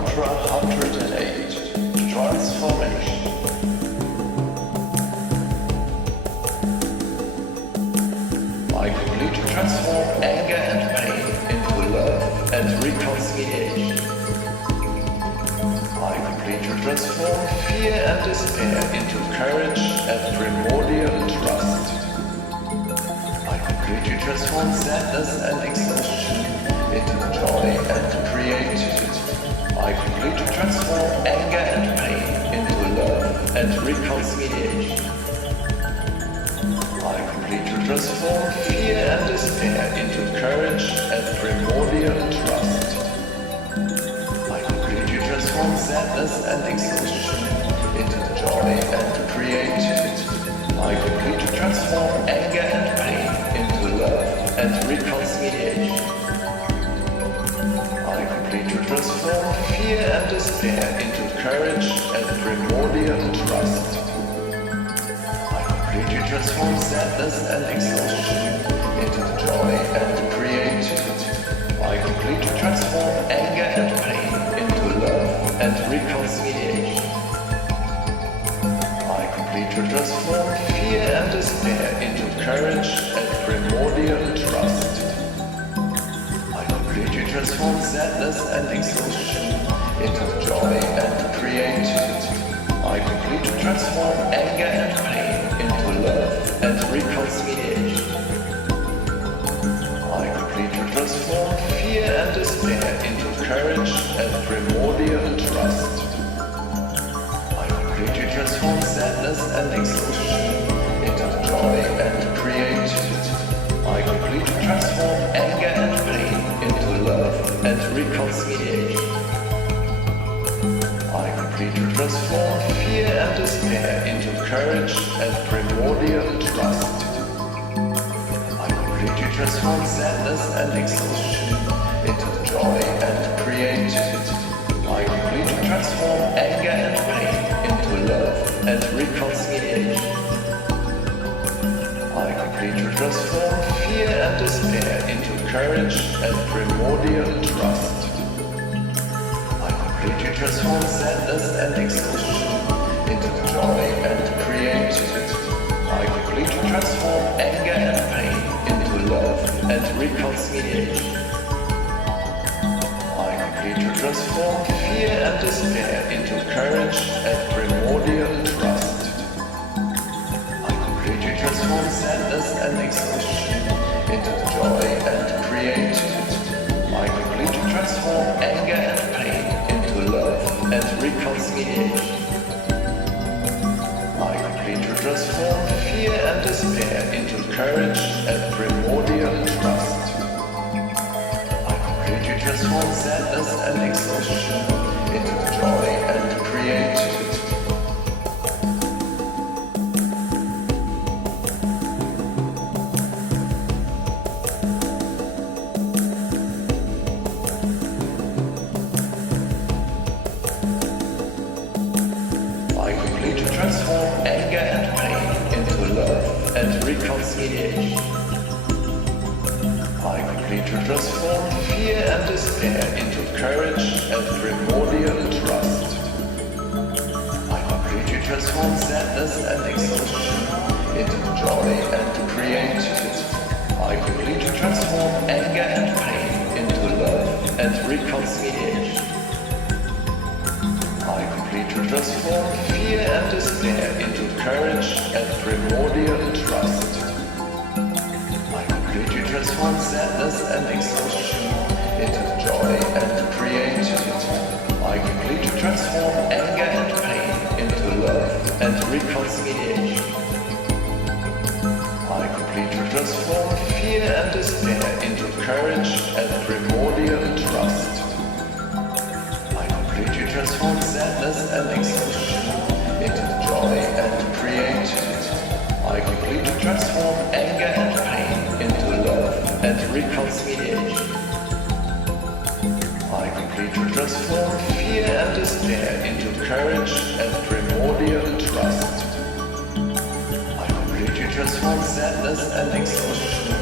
Mantra 108. Transformation. I completely transform anger and pain into love and reconciliation. I completely transform fear and despair into courage and primordial trust. I completely transform sadness and exhaustion into joy and creativity. I completely transform anger and pain into love and reconciliation. I completely transform fear and despair into courage and primordial trust. I completely transform sadness and exhaustion into joy and creativity. I completely transform anger and pain into love and reconciliation. I completely transform fear and despair into courage and primordial trust. I completely transform sadness and exhaustion into joy and creativity. I completely transform anger and pain into love and reconciliation. I completely transform fear and despair into courage and primordial trust. I completely transform sadness and exhaustion into joy and creativity. I completely transform anger and pain into love and reconciliation. I completely transform fear and despair into courage and primordial trust. I completely transform sadness and exhaustion into joy and creativity. I completely transform anger and pain into love and reconciliation. I completely transform fear and despair into courage and primordial trust. I completely transform sadness and exhaustion into joy and creativity. I completely transform anger and pain into love and reconciliation. I completely transform fear and despair into courage and primordial trust. I completely transform sadness and exhaustion into joy and creativity. I completely transform anger and pain into love and reconciliation. I completely transform fear and despair into courage and primordial trust. I completely transform sadness and exhaustion into joy and creativity. I completely transform anger and pain into love and reconciliation. I completely transform fear and despair into courage and primordial trust. I completely transform sadness and exhaustion into joy and creativity. Transform anger and pain into love and reconciliation. I completely transform fear and despair into courage and primordial trust. I completely transform sadness and exhaustion into joy and creativity. I completely transform anger and pain into love and reconciliation. I completely transform fear and despair into courage and primordial trust. I completely transform sadness and exhaustion into joy and creativity. I completely transform anger and pain into love and reconciliation. I completely transform fear and despair into courage and primordial trust. I completely transform sadness and exhaustion into joy and creativity. I completely transform anger and pain into love and reconciliation. I completely transform fear and despair into courage and primordial trust. I completely transform sadness and exhaustion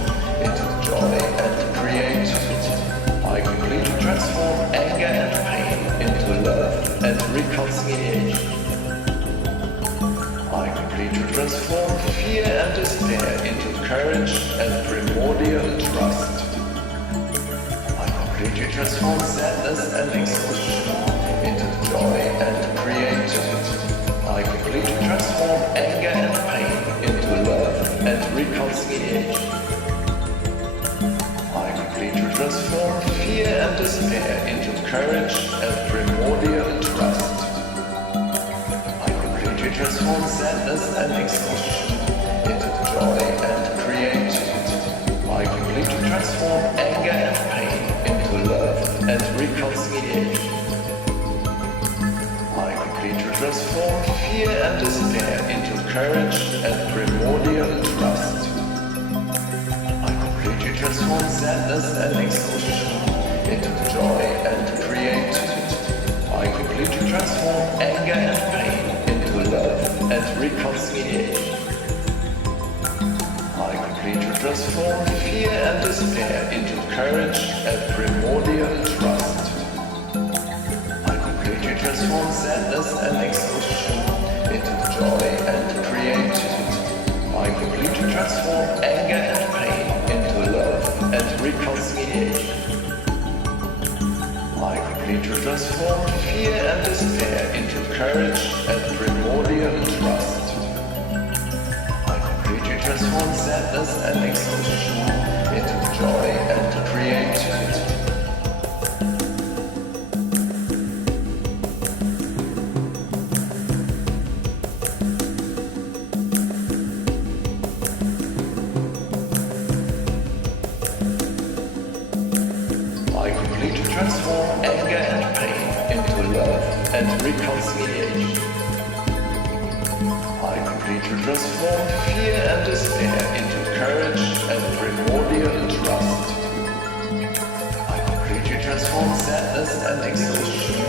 into joy and creativity. I completely transform anger and pain into courage and primordial trust. I completely transform sadness and exhaustion into joy and creativity. I completely transform anger and pain into love and reconciliation. I completely transform fear and despair into courage and primordial trust. I completely transform sadness and exhaustion into joy and creativity. I completely transform anger and pain into love and reconciliation. I completely transform fear and despair into courage and primordial trust. I completely transform sadness and exhaustion into joy and creativity. I completely transform anger and pain into love and reconciliation. I completely transform fear and despair into courage and primordial trust. I completely transform sadness and exhaustion into joy and creativity. I completely transform anger and pain into love and reconciliation. I completely transform fear and despair into courage and primordial trust. I completely transform sadness and exhaustion into joy and creativity. I completely transform anger and pain into love and reconciliation. I completely transform fear and despair into courage and primordial trust. I completely transform sadness and exhaustion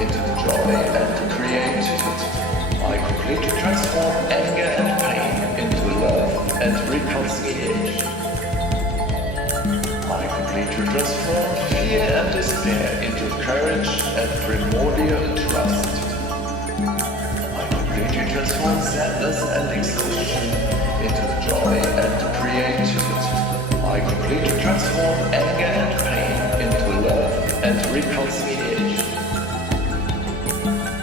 into joy and creativity. I completely transform anger and pain into love and reconciliation. I completely transform fear and despair into courage and primordial trust. I completely transform sadness and exhaustion into joy and creativity. I completely transform anger and pain into love and reconciliation.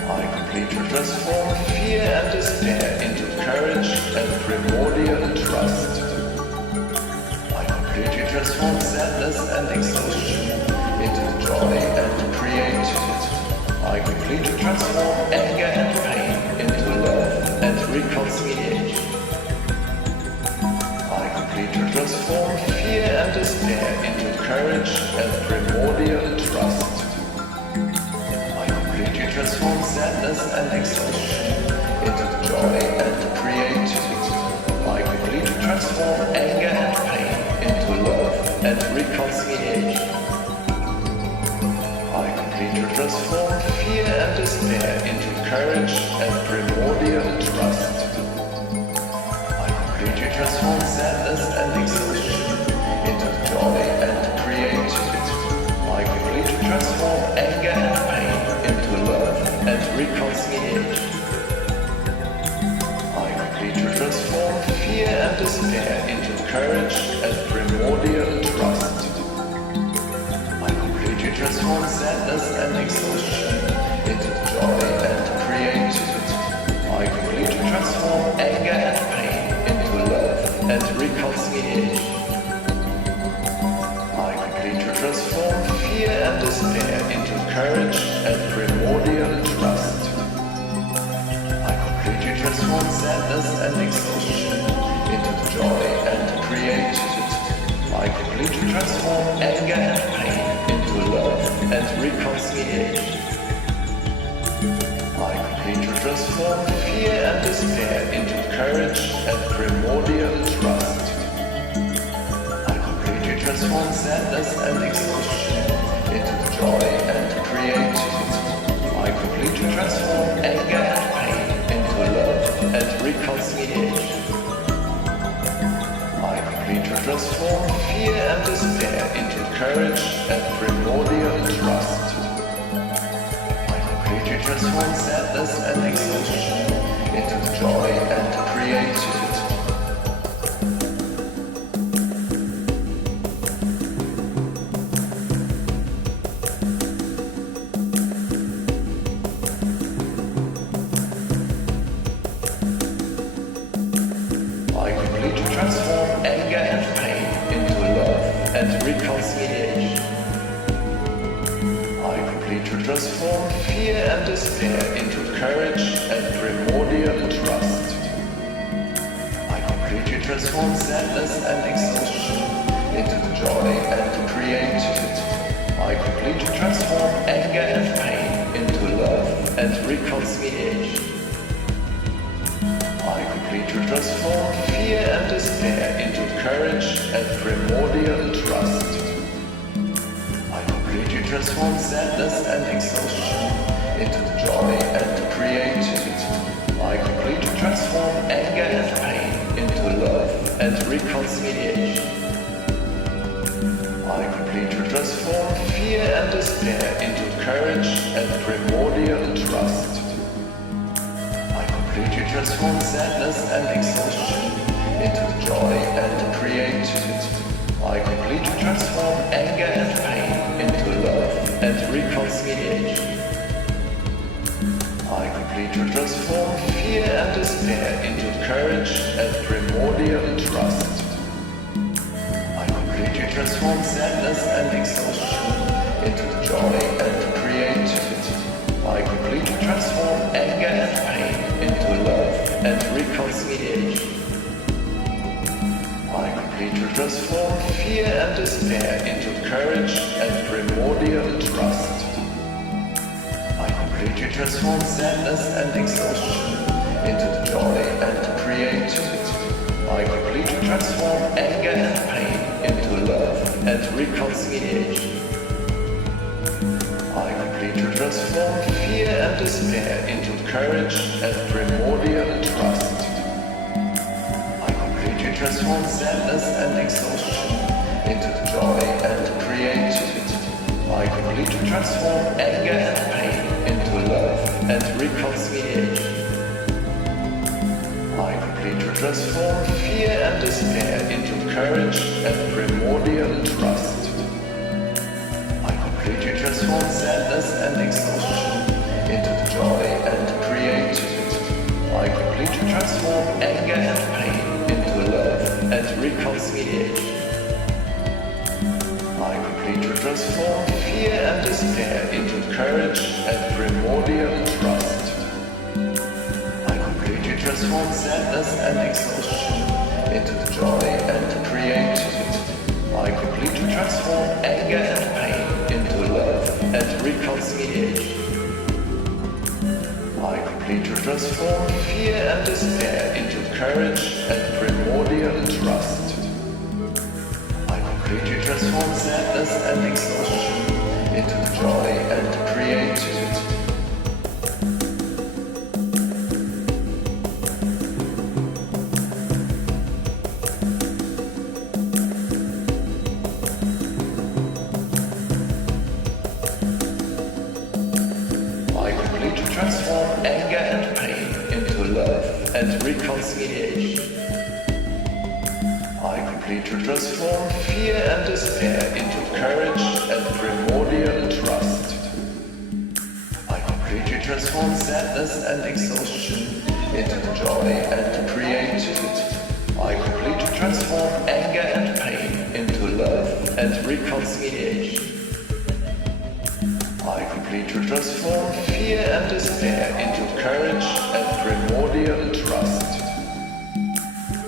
I completely transform fear and despair into courage and primordial trust. I completely transform sadness and exhaustion into joy and creativity. I completely transform anger and pain into love and reconciliation. I completely transform fear and despair into courage and primordial trust. I completely transform sadness and exhaustion into joy and creativity. I completely transform anger and pain into love and reconciliation. I completely transform fear and despair into courage and primordial trust. I completely transform sadness and exhaustion into joy and creativity. I completely transform anger and pain into love and reconciliation. I completely transform fear and despair into courage and primordial trust. I completely transform sadness and exhaustion into joy and creativity. I completely transform anger and pain into love and reconciliation. I completely transform fear and despair into courage and primordial trust. I completely transform sadness and exhaustion into joy and creativity. I completely transform anger and pain into love and reconciliation. I completely transform fear and despair into courage and primordial trust. I completely transform sadness and exhaustion into joy and creativity. I completely transform anger and pain into love and reconciliation. I completely transform fear and despair into courage and primordial trust. I completely transform sadness and exhaustion into joy and creativity. courage and primordial trust. I completely transform sadness and exhaustion into joy and creativity. I completely transform anger and pain into love and reconciliation. I completely transform fear and despair into courage and primordial trust. I completely transform sadness and exhaustion into joy and creativity. I completely transform anger and pain into love and reconciliation. I completely transform fear and despair into courage and primordial trust. I completely transform sadness and exhaustion into joy and creativity. I completely transform anger and pain into love and reconciliation. I completely transform fear and despair into courage and primordial trust. I completely transform sadness and exhaustion into joy and creativity. I completely transform anger and pain into love and reconciliation. I completely transform fear and despair into courage and primordial trust. I completely transform sadness and exhaustion into joy and creativity. I completely transform anger and pain into love and reconciliation. I completely transform fear and despair into courage and primordial trust. I completely transform sadness and exhaustion into joy and creativity. I completely transform anger and pain into love and reconciliation. I completely transform fear and despair into courage and primordial trust. I completely transform sadness and exhaustion into joy and creativity. I completely transform anger and pain into love and reconciliation. I completely transform fear and despair into courage and primordial trust. I completely transform sadness and exhaustion into joy and creativity. I completely transform anger and pain into love and reconciliation. I completely transform fear and despair into courage and primordial trust. I completely transform sadness and exhaustion into joy and creativity. I completely transform anger and pain into love and reconciliation. I completely transform fear and despair into courage and primordial trust. I completely transform sadness and exhaustion into joy and creativity. I completely transform anger and pain into love and reconciliation. I completely transform fear and despair into courage and primordial trust.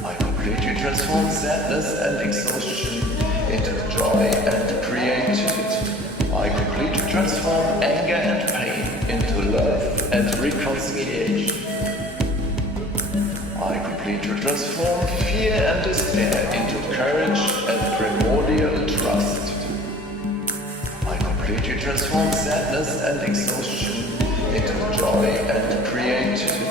I completely transform sadness and exhaustion into joy and creativity. I completely transform anger and pain into love and reconciliation. I completely transform fear and despair into courage and primordial trust. I completely transform sadness and exhaustion into joy and creativity.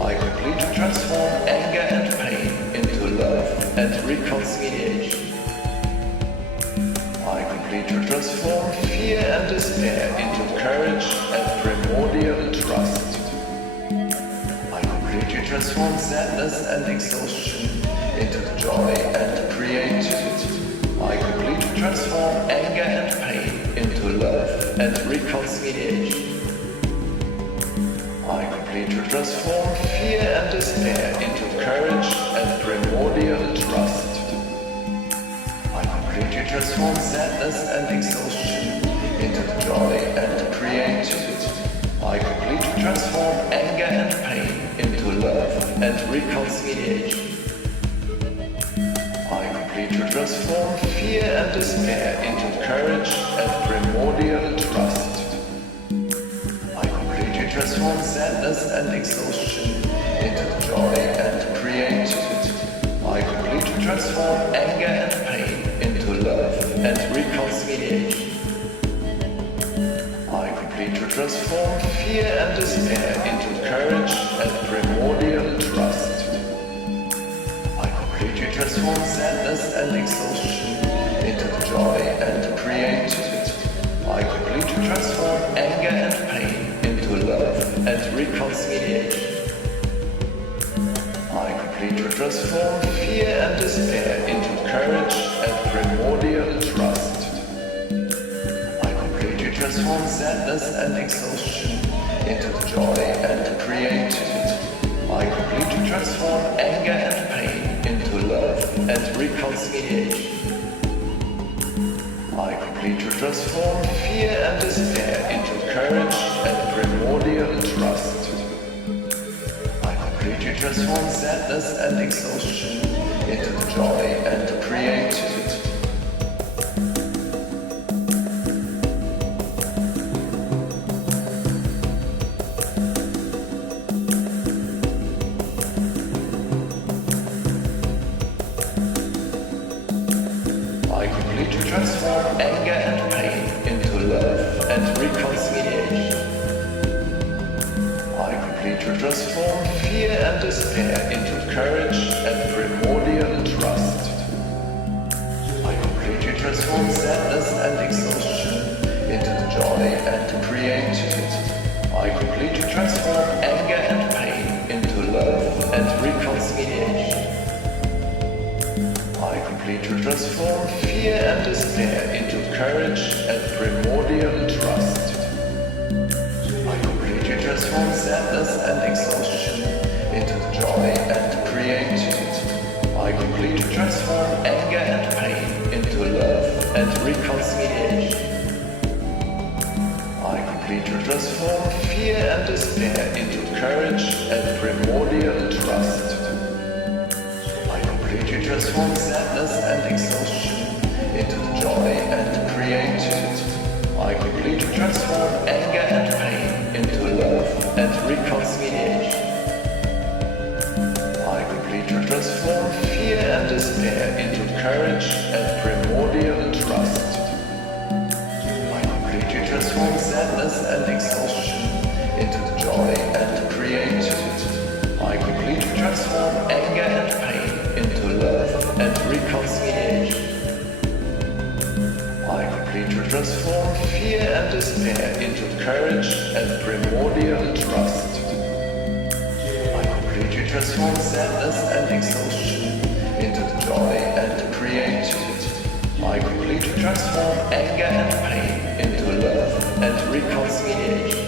I completely transform anger and pain into love and reconciliation. I completely transform fear and despair into courage and primordial trust. I completely transform sadness and exhaustion into joy and creativity. I completely transform anger and pain into love and reconciliation. I completely transform fear and despair into courage and primordial trust. I completely transform sadness and exhaustion into joy and creativity. I completely transform anger and pain into love and reconciliation. I completely transform fear and despair into courage and primordial trust. I completely transform sadness and exhaustion into joy and creativity. I completely transform anger and pain into love and reconciliation. I completely transform fear and despair into courage and primordial trust. I completely transform sadness and exhaustion into joy and creativity. I completely transform anger and pain into love and reconciliation. I completely transform fear and despair into courage and primordial trust. I completely transform sadness and exhaustion into joy and creativity. I completely transform anger and pain into love and reconciliation. I completely transform fear and despair into courage and primordial trust. I completely transform sadness and exhaustion into joy and creativity. I completely transform anger and pain into love and reconciliation. I completely transform fear and despair into courage and primordial trust. I completely transform sadness and exhaustion into joy and creativity. I completely transform anger and pain into love and reconciliation. I completely transform fear and despair into courage and primordial trust. I completely transform sadness and exhaustion into joy and creativity. I completely transform anger and pain into love and reconciliation. I completely transform fear and despair into courage and primordial trust. I completely transform sadness and exhaustion into joy and creativity. I completely transform anger and pain into love and reconciliation. I completely transform fear and despair into courage and primordial trust. I completely transform sadness and exhaustion into joy and creativity. I completely transform anger and pain into love and reconciliation. I completely transform fear and despair into courage and primordial trust. I completely transform sadness and exhaustion into joy and creativity. I completely transform anger and pain into love and reconciliation.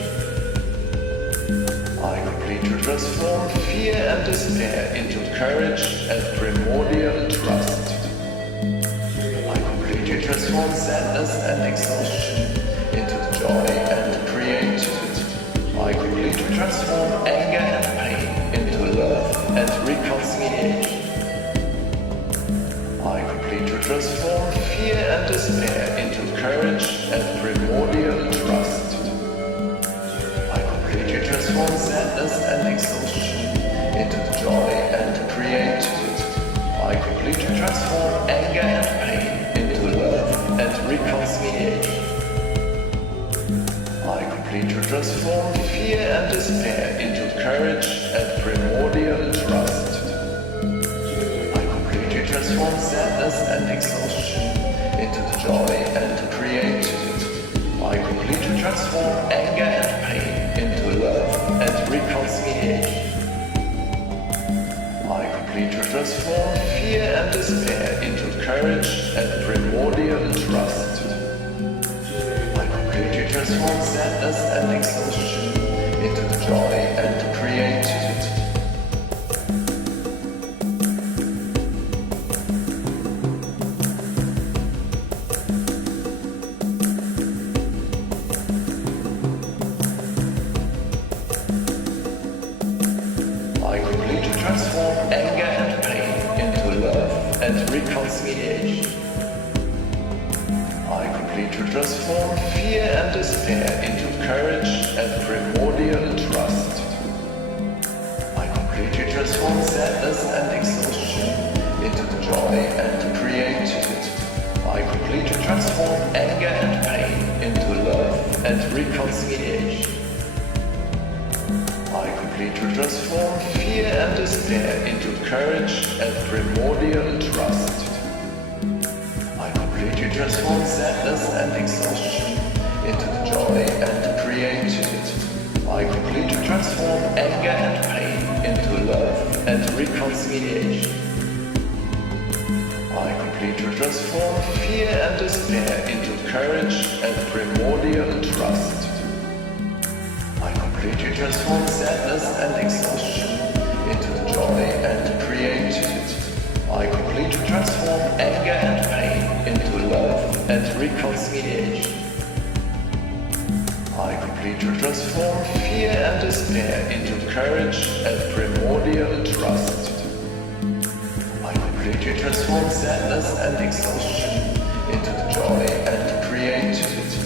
I completely transform fear and despair into courage and primordial trust. I completely transform sadness and exhaustion into joy and creativity. I completely transform anger and pain into love and reconciliation. I completely transform fear and despair into courage and primordial trust. I completely transform sadness and exhaustion into joy and creativity. I completely transform anger and pain into love and reconciliation. I completely transform fear and despair into courage and primordial trust. I completely transform sadness and exhaustion into joy and creativity. I completely transform anger and pain into love and reconciliation. I completely transform fear and despair into courage and primordial trust. I completely transform sadness and exhaustion into joy and creativity. reconciliation. I completely transform fear and despair into courage and primordial trust. I completely transform sadness and exhaustion into joy and creativity. I completely transform anger and pain into love and reconciliation. I completely transform fear and despair into courage and primordial trust. I completely transform sadness and exhaustion into joy and creativity. I completely transform anger and pain into love and reconciliation. I completely transform fear and despair into courage and primordial trust. I completely transform sadness and exhaustion into joy and creativity. I completely transform anger and pain into love and reconciliation. I completely transform fear and despair into courage and primordial trust. I completely transform sadness and exhaustion into joy and creativity.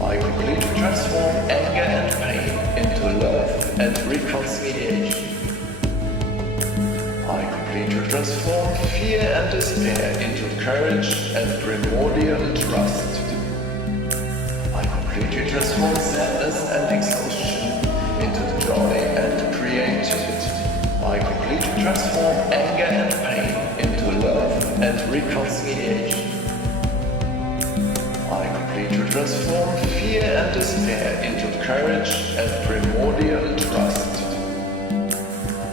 I completely transform anger and pain into love and reconciliation. I completely transform fear and despair into courage and primordial trust. I completely transform sadness and exhaustion into joy and creativity. I completely transform anger and pain into love and reconciliation. I completely transform fear and despair into courage and primordial trust.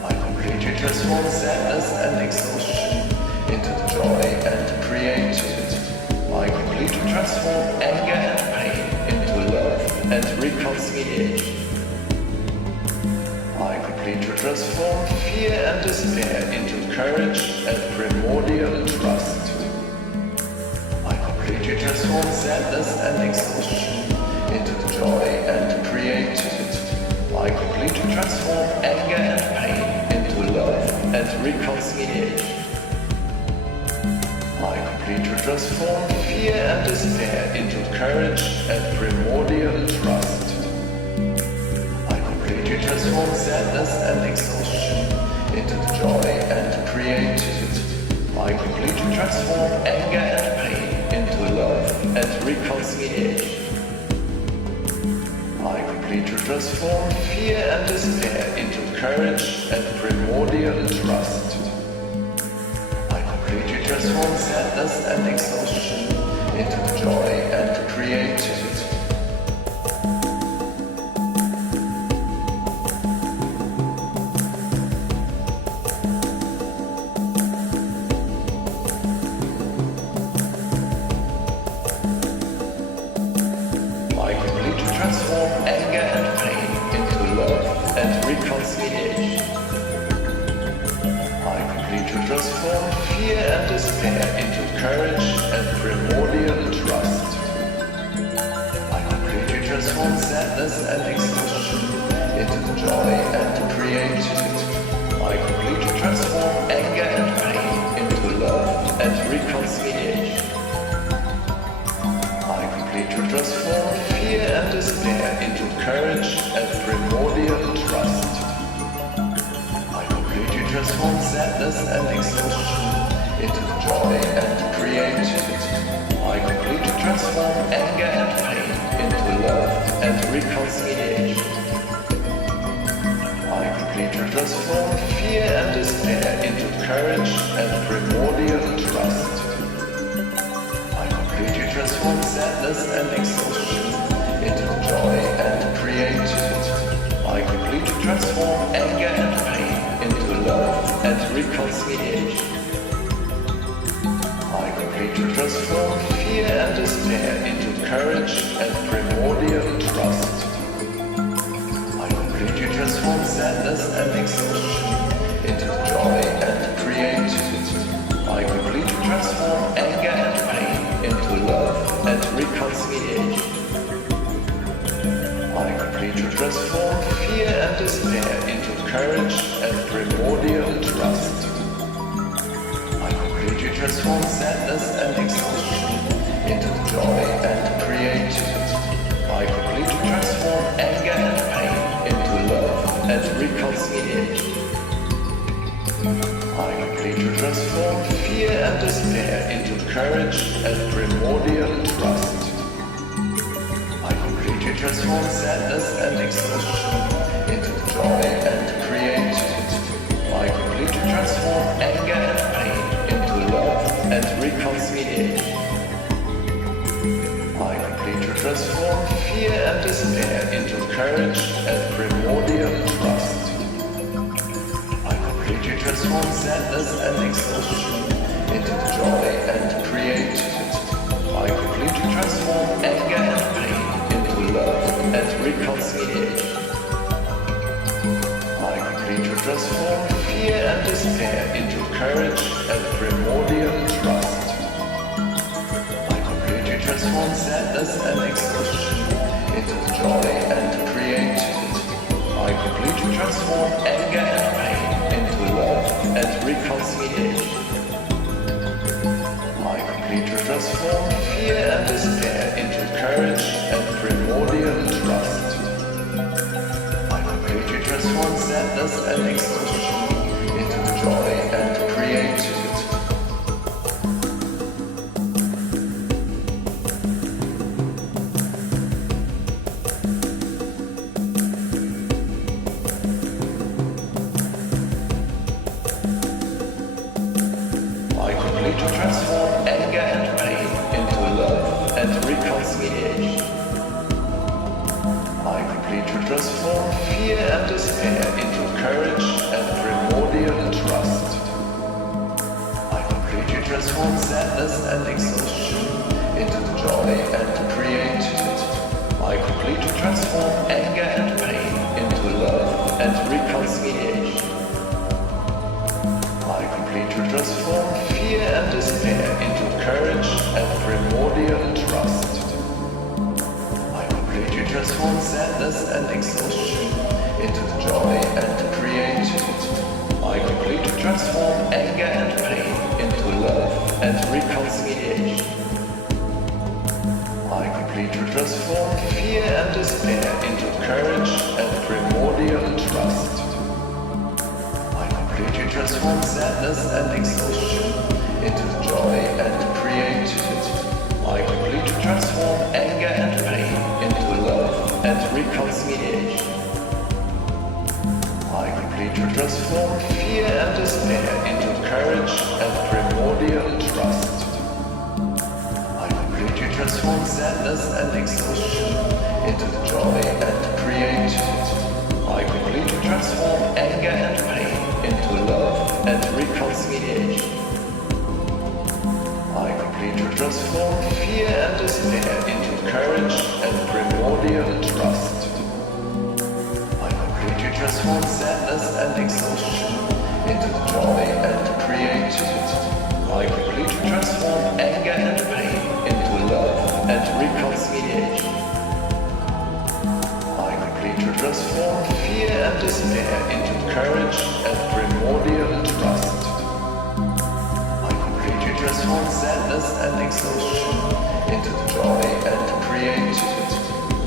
I completely transform sadness and exhaustion into joy and creativity. I completely transform anger and pain into love and reconciliation. I completely transform fear and despair into courage and primordial trust. I completely transform sadness and exhaustion into joy and creativity. I completely transform anger and pain into love and reconciliation. I completely transform fear and despair into courage and primordial trust. I completely transform sadness and exhaustion into joy and creativity. I completely transform anger and pain into love and reconciliation. I completely transform fear and despair into courage and primordial trust. I completely transform sadness and exhaustion into joy and creativity. I completely transform anger and pain into love and reconciliation. I completely transform fear and despair into courage and primordial trust. I completely transform sadness and exhaustion into joy and creativity. I completely transform anger and pain into love and reconciliation. I completely transform fear and despair into courage and primordial trust. I completely transform sadness and exhaustion into joy and creativity. I completely transform anger and pain into love and reconciliation. I completely transform fear and despair into courage and primordial trust. I completely transform sadness and exhaustion into joy and creativity. I completely transform anger and pain into love and reconciliation. I completely transform fear and despair into courage and primordial trust. I completely transform sadness and exhaustion into joy and creativity. I completely transform anger and pain into love and reconciliation. I completely transform fear and despair into courage and primordial trust. I completely transform transform sadness and exhaustion into joy and creativity. I completely transform anger and pain into love and reconciliation. I completely transform fear and despair into courage and primordial trust. I completely transform sadness and exhaustion into joy and creativity. I completely transform anger and pain into love and reconciliation. I completely transform fear and despair into courage and primordial trust. I completely transform sadness and exhaustion into joy and creativity. I completely transform anger and pain into love and reconciliation. I completely transform fear and despair into courage and primordial trust. I completely transform sadness and exhaustion into joy and creativity. I completely transform anger and pain into love and reconciliation. I completely transform fear and despair into courage and primordial trust. I completely transform sadness and exhaustion into joy and creativity. I completely transform anger and pain into love and reconciliation. I completely transform fear and despair into courage and primordial trust. I completely transform sadness and exhaustion into joy and creativity. I completely transform anger and pain into love and reconciliation. I completely transform fear and despair into courage and primordial trust. I completely transform sadness and exhaustion into joy and creativity. I completely transform anger and pain into love and reconciliation. I completely transform fear and despair into courage and primordial trust. I completely transform sadness and exhaustion into joy and creativity. I completely transform anger and pain into love and reconciliation. I completely transform fear and despair into courage and primordial trust. I completely transform sadness and exhaustion into joy and creativity. I completely transform anger and pain into love and reconciliation. I completely transform fear and despair into courage and primordial trust. I completely transform sadness and exhaustion into joy and creativity. I completely transform anger and pain into love and reconciliation. I completely transform fear and despair into courage and primordial trust. I completely transform sadness and exhaustion into joy and creativity.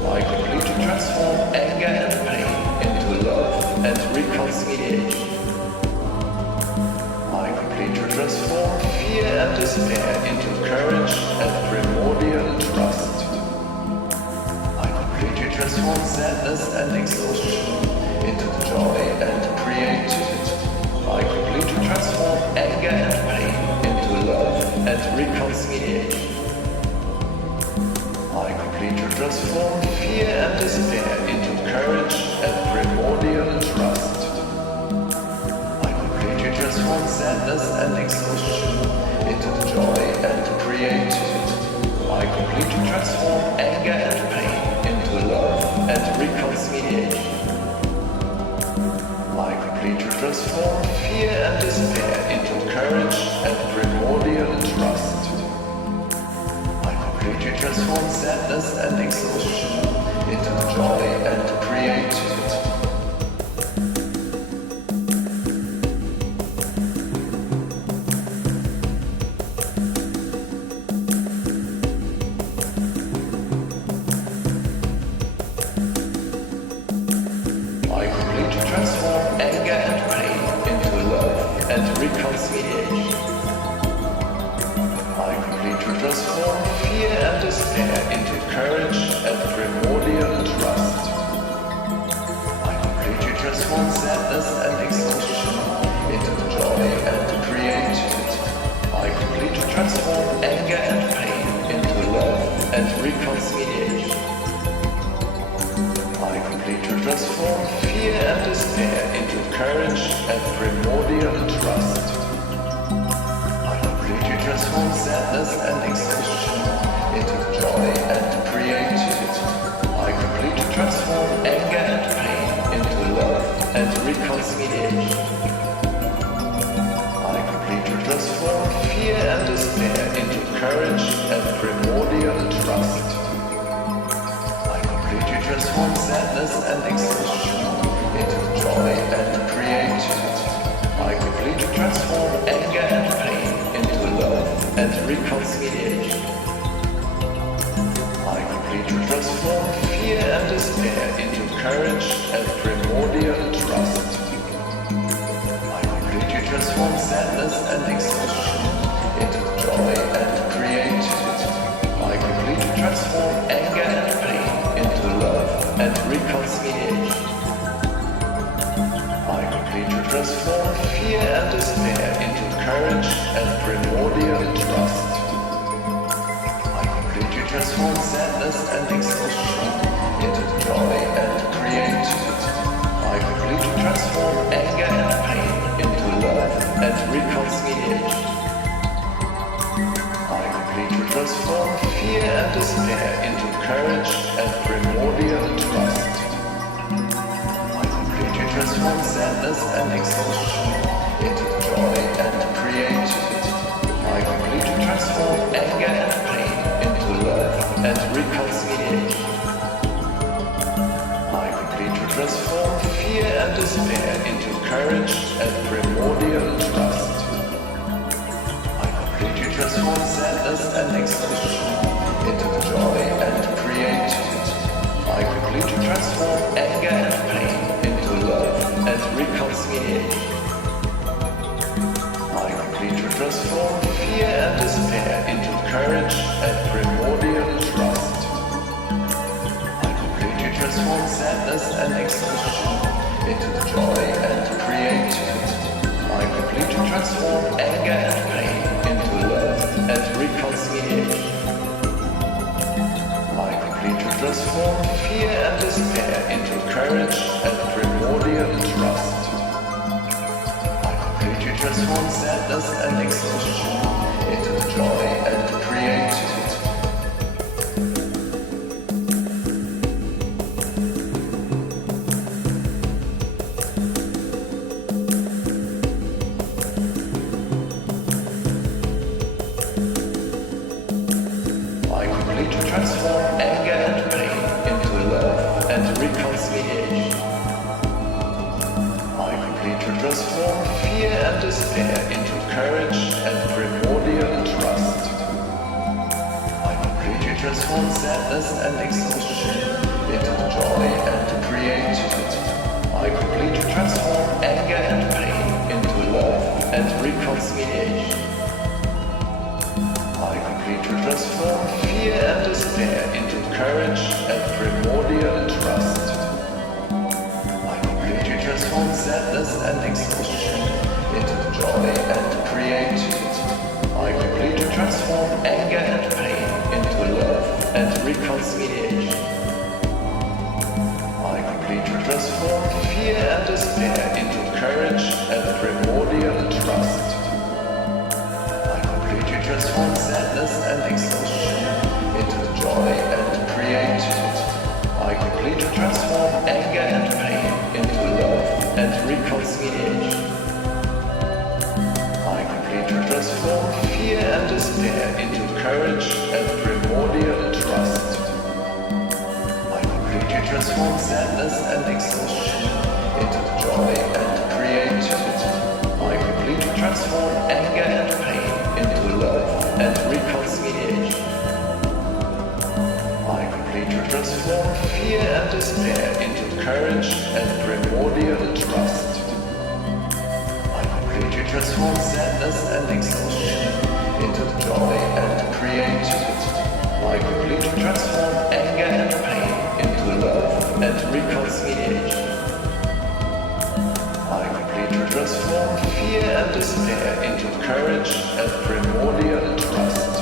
I completely transform anger and pain into love and reconciliation. I completely transform fear and despair into courage and primordial trust. I completely transform sadness and exhaustion into joy and creativity. I completely transform anger and pain into love and reconciliation. I completely transform fear and despair into courage and primordial trust. I completely transform sadness and exhaustion into joy and creativity. I completely transform anger and pain into love and reconciliation. I completely transform fear and despair into courage and primordial trust. I completely transform sadness and exhaustion into joy and creativity. despair into courage and primordial trust. I completely transform sadness and exhaustion into joy and creativity. I completely transform anger and pain into love and reconciliation. I completely transform fear and despair into courage and primordial trust. I completely transform sadness and exhaustion into joy and creativity. I completely transform anger and pain into love and reconciliation. I completely transform fear and despair into courage and primordial trust. I completely transform sadness and exhaustion into joy and creativity. I completely transform anger and pain into love and reconciliation. I completely transform fear and despair into courage and primordial trust. I completely transform sadness and exhaustion into joy and creativity. I completely transform anger and pain into love and reconciliation. I completely transform fear and despair into courage and primordial trust. I completely transform sadness and exhaustion into joy and creativity. I completely transform anger and pain into love and reconciliation. I completely transform fear and despair into courage and primordial trust. I completely transform sadness and exhaustion into joy and creativity. I completely transform anger and pain into love and reconciliation. I completely transform fear and despair into courage and primordial trust. I completely transform sadness and exhaustion into joy and creativity. I completely transform anger and pain into love and reconciliation. I completely transform fear and despair into courage and primordial trust. I completely transform sadness and exhaustion into joy and creativity. I completely transform anger and pain into love and reconciliation. I completely transform fear and despair into courage and primordial trust. I completely transform sadness and exhaustion into joy and creativity. I completely transform anger and pain into love and reconciliation. I completely transform fear and despair into courage and primordial trust. I completely transform sadness and exhaustion into joy and creativity. I completely transform anger and pain into love and reconciliation. I completely transform fear and despair into courage and primordial trust. I completely transform sadness and exhaustion into joy and creativity. I completely transform anger and pain into love and reconciliation. I completely transform fear and despair into courage and primordial trust. I completely transform sadness and exhaustion into joy and creativity. I completely transform anger and pain into love and reconciliation. I completely transform fear and despair into courage and primordial trust. I completely transform sadness and exhaustion into joy and creativity. I completely transform anger and pain into love and reconciliation. I completely transform fear and despair into courage and primordial trust. I completely transform sadness and exhaustion into joy and creativity. I completely to transform anger and pain into love and reconciliation. I complete to transform fear and despair into courage and primordial trust.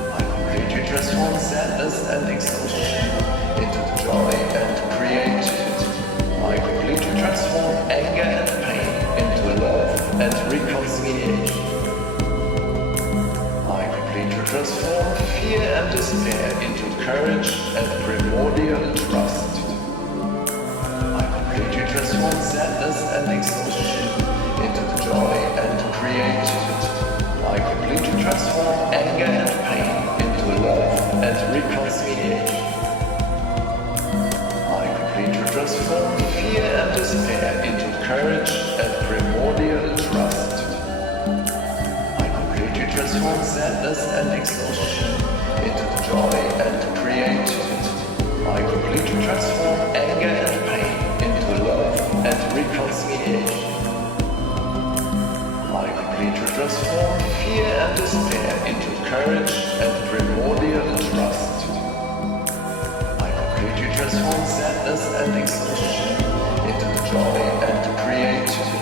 I complete to transform sadness and exhaustion into joy and creativity. I complete to transform anger and pain into love and reconciliation. I complete to transform fear and despair into courage and primordial trust. I complete to transform sadness and exhaustion into joy and creativity. I complete to transform anger and pain into love and reconciliation. I complete to transform fear and despair into courage and primordial trust. I complete to transform sadness and exhaustion into joy and creativity. I complete to transform anger and pain into love and reconciliation. I complete to transform fear and despair into courage and primordial trust. I complete to transform sadness and exhaustion into joy and creativity.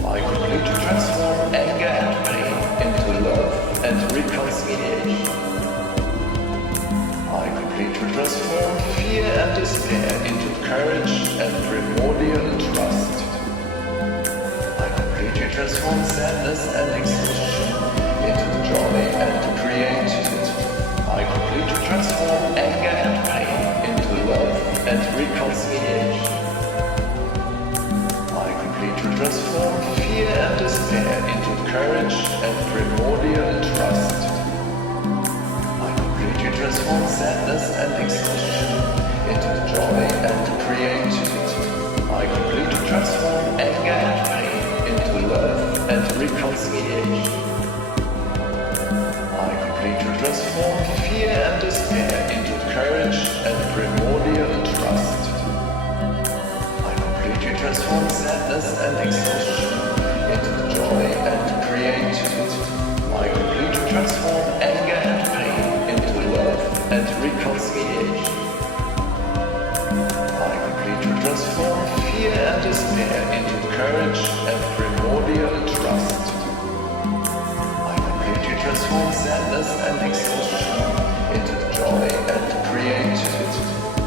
I complete to transform anger and pain into love and reconciliation. I complete to transform fear and despair into courage and primordial trust. I complete to transform sadness and exhaustion into joy and creativity. I complete to transform anger and pain into love and reconciliation. I complete to transform fear and despair into courage and primordial trust. I complete to transform sadness and exhaustion into joy and creativity. I complete to transform anger and pain into love and reconciliation. I complete to transform fear and despair into courage and primordial trust. I complete to transform sadness and exhaustion into joy and creativity. I complete to transform anger and pain into love and reconciliation. I complete to transform fear and despair into courage and primordial trust. I complete to transform sadness and exhaustion into joy and creativity.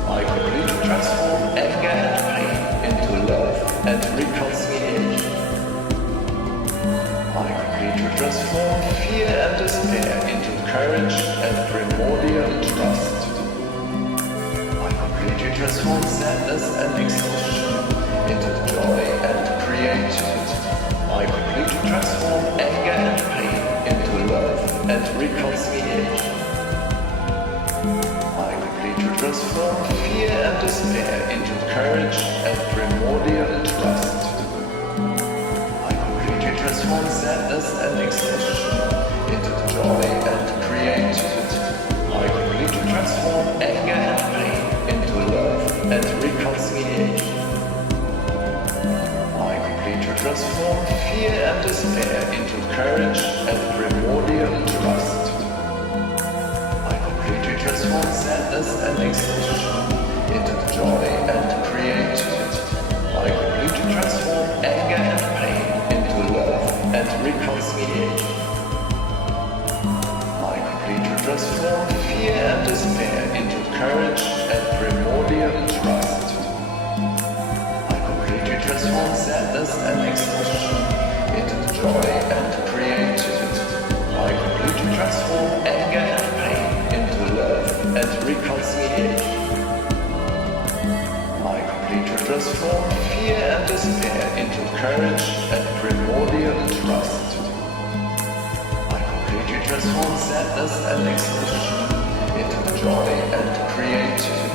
I complete to transform anger and pain into love and reconciliation. I complete to transform fear and despair into courage and primordial trust. I complete to transform sadness and exhaustion into joy and creativity. I complete to transform anger and pain into love and reconciliation. I complete to transform fear and despair into courage and primordial trust. I complete to transform sadness and exhaustion into joy and creativity. I complete to transform anger and pain into love and reconciliation. I complete to transform fear and despair into courage and primordial trust. I complete to transform sadness and exhaustion into joy and creativity. I complete to transform anger and pain into love and reconciliation. I complete to transform fear and despair into courage and primordial trust. I complete to transform sadness and exhaustion into joy and creativity. I complete to transform anger and pain into love and reconciliation. I complete to transform fear and despair into courage and primordial trust. I complete to transform sadness and exhaustion into joy and creativity.